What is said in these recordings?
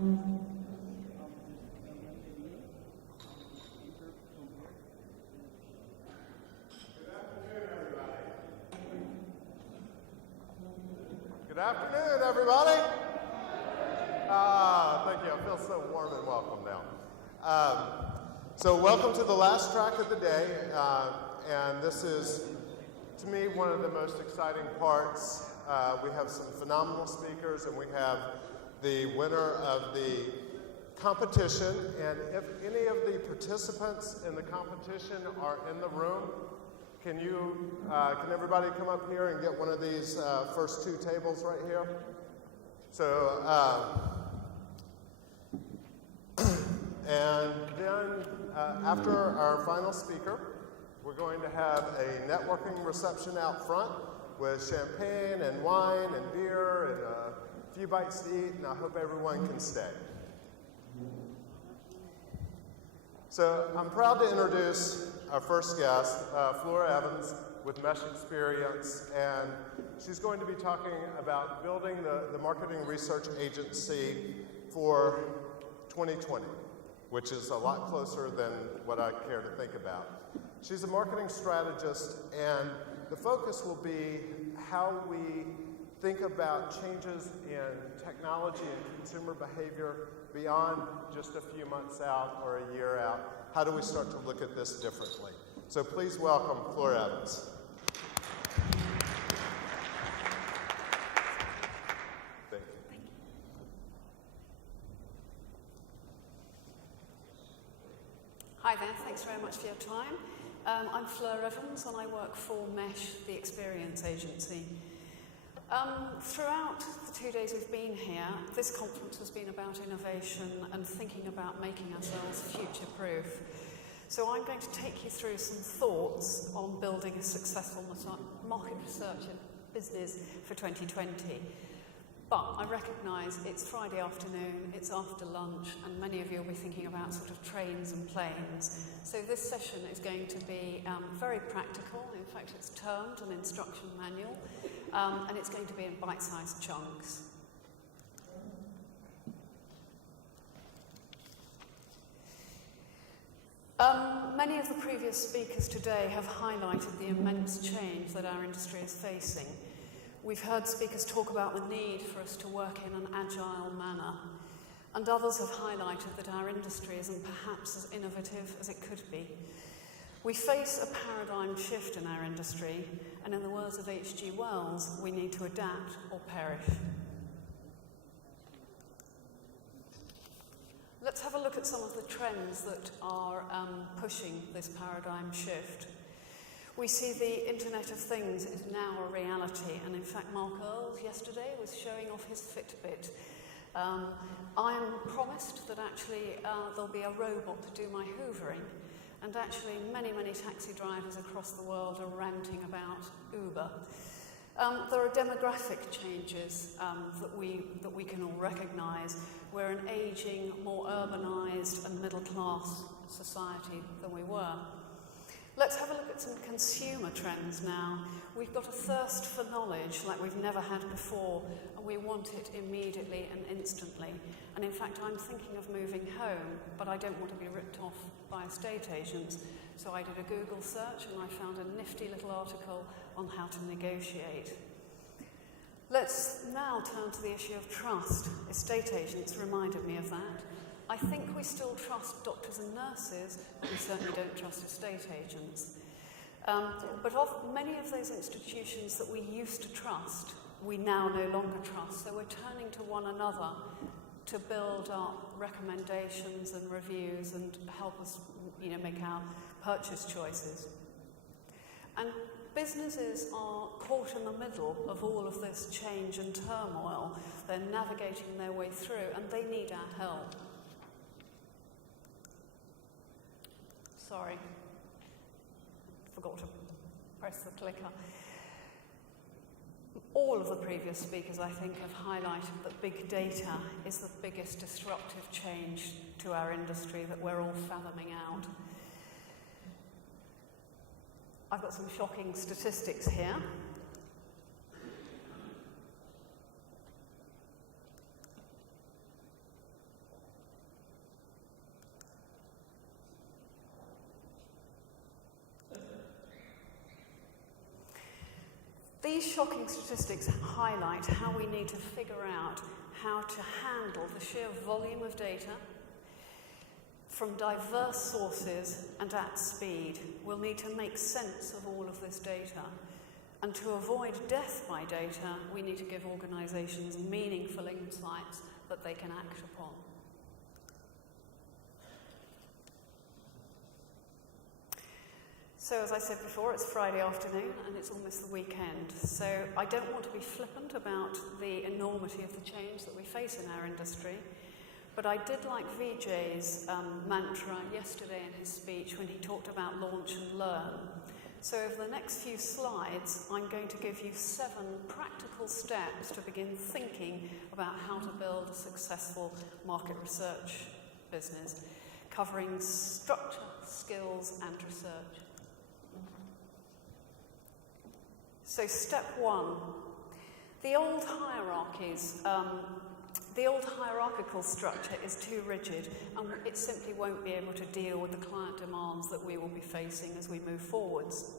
Good afternoon, everybody. Thank you. I feel so warm and welcome now. So welcome to the last track of the day, and this is, to me, one of the most exciting parts. We have some phenomenal speakers, and we have the winner of the competition. And if any of the participants in the competition are in the room, can everybody come up here and get one of these first two tables right here? So, and then after our final speaker, we're going to have a networking reception out front with champagne and wine and beer and a few bites to eat, and I hope everyone can stay. So I'm proud to introduce our first guest, Fleur Evans with Mesh Experience, and she's going to be talking about building the marketing research agency for 2020, which is a lot closer than what I care to think about. She's a marketing strategist, and the focus will be how we think about changes in technology and consumer behavior beyond just a few months out or a year out. How do we start to look at this differently? So please welcome Fleur Evans. Thank you. Hi there, thanks very much for your time. I'm Fleur Evans and I work for Mesh, the experience agency. Throughout the 2 days we've been here, this conference has been about innovation and thinking about making ourselves future-proof. So I'm going to take you through some thoughts on building a successful market research business for 2020. But I recognise it's Friday afternoon, it's after lunch, and many of you will be thinking about sort of trains and planes. So this session is going to be very practical. In fact, it's termed an instruction manual, and it's going to be in bite-sized chunks. Many of the previous speakers today have highlighted the immense change that our industry is facing. We've heard speakers talk about the need for us to work in an agile manner, and others have highlighted that our industry isn't perhaps as innovative as it could be. We face a paradigm shift in our industry, and in the words of H.G. Wells, we need to adapt or perish. Let's have a look at some of the trends that are pushing this paradigm shift. We see the Internet of Things is now a reality, and in fact Mark Earls yesterday was showing off his Fitbit. I'm promised that actually there'll be a robot to do my hoovering, and actually many taxi drivers across the world are ranting about Uber. There are demographic changes that we can all recognise. We're an ageing, more urbanised and middle-class society than we were. Let's have a look at some consumer trends now. We've got a thirst for knowledge like we've never had before, and we want it immediately and instantly. And in fact, I'm thinking of moving home, but I don't want to be ripped off by estate agents. So I did a Google search and I found a nifty little article on how to negotiate. Let's now turn to the issue of trust. Estate agents reminded me of that. I think we still trust doctors and nurses, but we certainly don't trust estate agents. But of many of those institutions that we used to trust, we now no longer trust. So we're turning to one another to build up recommendations and reviews and help us, make our purchase choices. And businesses are caught in the middle of all of this change and turmoil. They're navigating their way through, and they need our help. Sorry, forgot to press the clicker. All of the previous speakers, I think, have highlighted that big data is the biggest disruptive change to our industry that we're all fathoming out. I've got some shocking statistics here. These shocking statistics highlight how we need to figure out how to handle the sheer volume of data from diverse sources and at speed. We'll need to make sense of all of this data. And to avoid death by data, we need to give organisations meaningful insights that they can act upon. So as I said before, it's Friday afternoon and it's almost the weekend. So I don't want to be flippant about the enormity of the change that we face in our industry, but I did like Vijay's mantra yesterday in his speech when he talked about launch and learn. So over the next few slides, I'm going to give you 7 practical steps to begin thinking about how to build a successful market research business, covering structure, skills, and research. So step 1, the old hierarchical structure is too rigid, and it simply won't be able to deal with the client demands that we will be facing as we move forwards.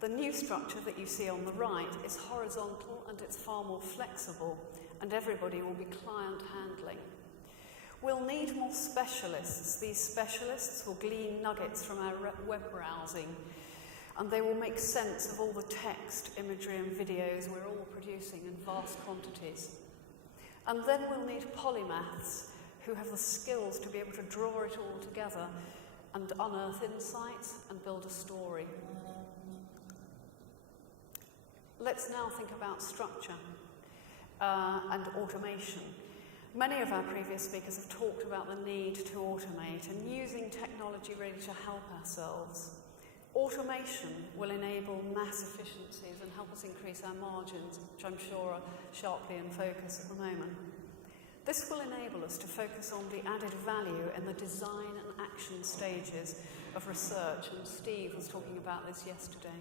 The new structure that you see on the right is horizontal and it's far more flexible, and everybody will be client handling. We'll need more specialists. These specialists will glean nuggets from our web browsing, and they will make sense of all the text, imagery and videos we're all producing in vast quantities. And then we'll need polymaths who have the skills to be able to draw it all together and unearth insights and build a story. Let's now think about structure and automation. Many of our previous speakers have talked about the need to automate and using technology really to help ourselves. Automation will enable mass efficiencies and help us increase our margins, which I'm sure are sharply in focus at the moment. This will enable us to focus on the added value in the design and action stages of research, and Steve was talking about this yesterday.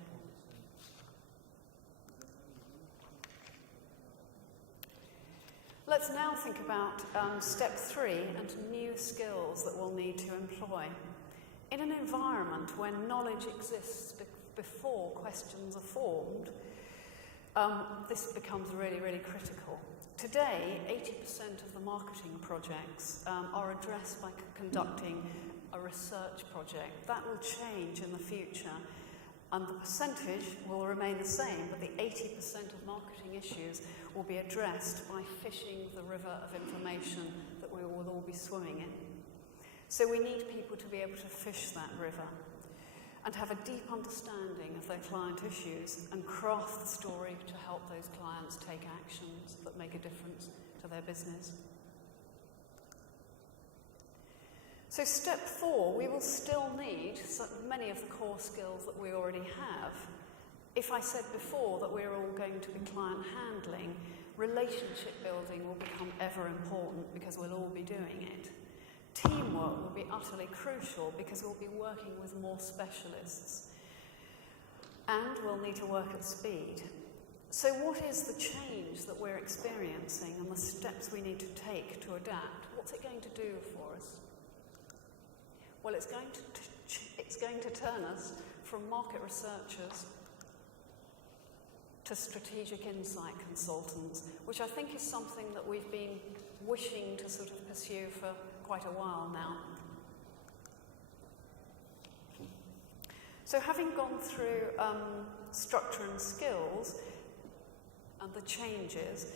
Let's now think about step 3 and new skills that we'll need to employ. In an environment where knowledge exists before questions are formed, this becomes really, really critical. Today, 80% of the marketing projects are addressed by conducting a research project. That will change in the future, and the percentage will remain the same, but the 80% of marketing issues will be addressed by fishing the river of information that we will all be swimming in. So we need people to be able to fish that river and have a deep understanding of their client issues and craft the story to help those clients take actions that make a difference to their business. So step 4, we will still need many of the core skills that we already have. If I said before that we're all going to be client handling, relationship building will become ever important because we'll all be doing it. Teamwork will be utterly crucial because we'll be working with more specialists. And we'll need to work at speed. So what is the change that we're experiencing and the steps we need to take to adapt? What's it going to do for us? Well, it's going to turn us from market researchers to strategic insight consultants, which I think is something that we've been wishing to sort of pursue for quite a while now. So having gone through structure and skills and the changes,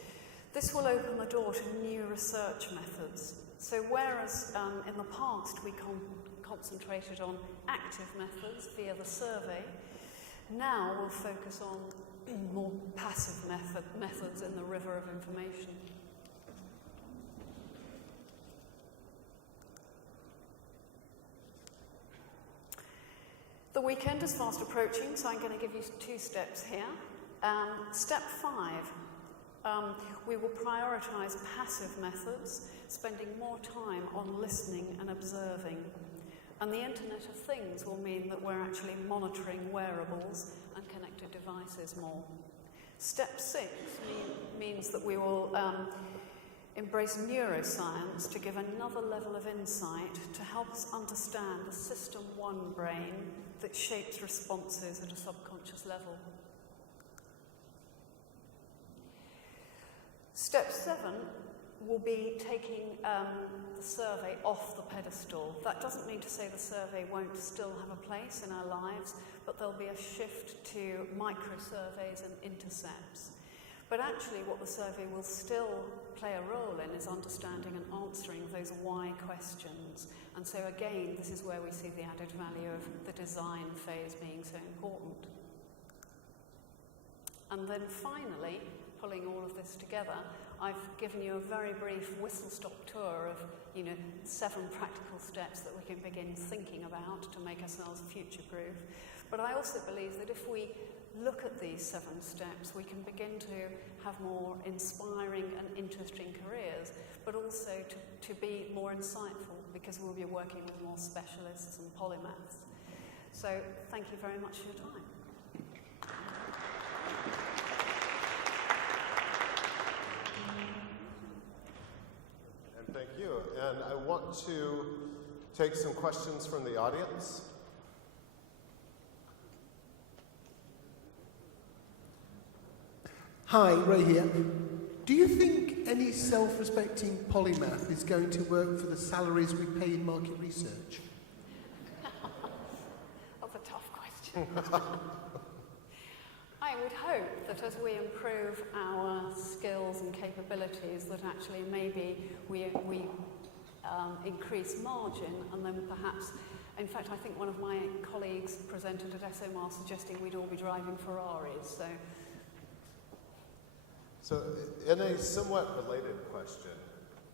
this will open the door to new research methods. So whereas in the past we concentrated on active methods via the survey, now we'll focus on more passive methods in the river of information. The weekend is fast approaching, so I'm going to give you 2 steps here. Step 5, we will prioritise passive methods, spending more time on listening and observing. And the Internet of Things will mean that we're actually monitoring wearables and connected devices more. Step 6 means that we will embrace neuroscience to give another level of insight to help us understand the System 1 brain that shapes responses at a subconscious level. 7 will be taking the survey off the pedestal. That doesn't mean to say the survey won't still have a place in our lives, but there'll be a shift to micro-surveys and intercepts. But actually what the survey will still play a role in is understanding and answering those why questions. And so again, this is where we see the added value of the design phase being so important. And then finally, pulling all of this together, I've given you a very brief whistle-stop tour of, 7 practical steps that we can begin thinking about to make ourselves future-proof. But I also believe that if we look at these 7 steps, we can begin to have more inspiring and interesting careers, but also to be more insightful, because we'll be working with more specialists and polymaths. So thank you very much for your time. And thank you. And I want to take some questions from the audience. Hi, Ray here. Do you think any self-respecting polymath is going to work for the salaries we pay in market research? That's a tough question. I would hope that as we improve our skills and capabilities, that actually maybe we increase margin, and then perhaps, in fact, I think one of my colleagues presented at SOMAR suggesting we'd all be driving Ferraris. So in a somewhat related question,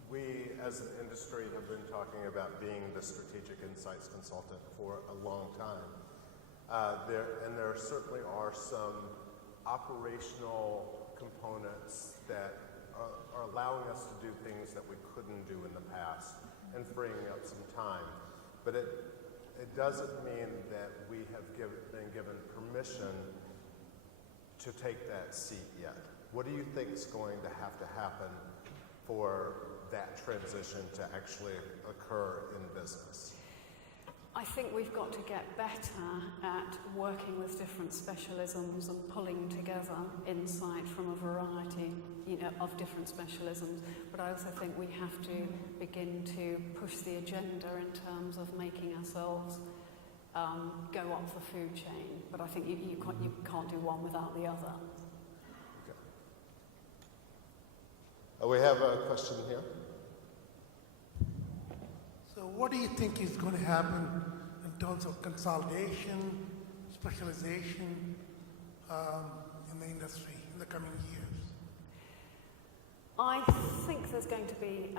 we as an industry have been talking about being the strategic insights consultant for a long time. There certainly are some operational components that are allowing us to do things that we couldn't do in the past and freeing up some time. But it doesn't mean that we have been given permission to take that seat yet. What do you think is going to happen for that transition to actually occur in business? I think we've got to get better at working with different specialisms and pulling together insight from a variety, of different specialisms. But I also think we have to begin to push the agenda in terms of making ourselves go up the food chain. But I think you can't do one without the other. We have a question here. So what do you think is going to happen in terms of consolidation, specialization in the industry in the coming years? I think there's going to be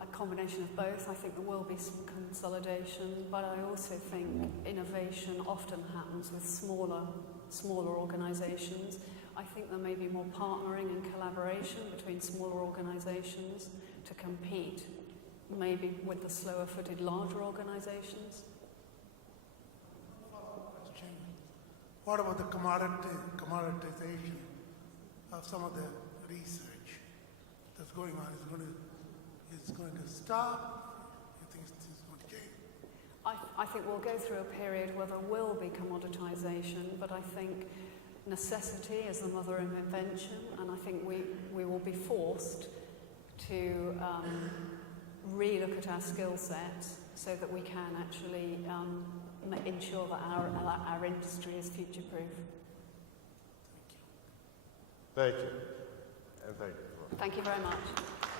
a combination of both. I think there will be some consolidation, but I also think innovation often happens with smaller organisations. I think there may be more partnering and collaboration between smaller organisations to compete, maybe with the slower-footed larger organisations. Follow-up question. What about the commoditization of some of the research that's going on? Is it going to stop? You think it's going to change? I think we'll go through a period where there will be commoditisation, but I think necessity is the mother of invention, and I think we will be forced to re-look at our skill sets so that we can actually ensure that our industry is future-proof. Thank you. And thank you. Thank you very much.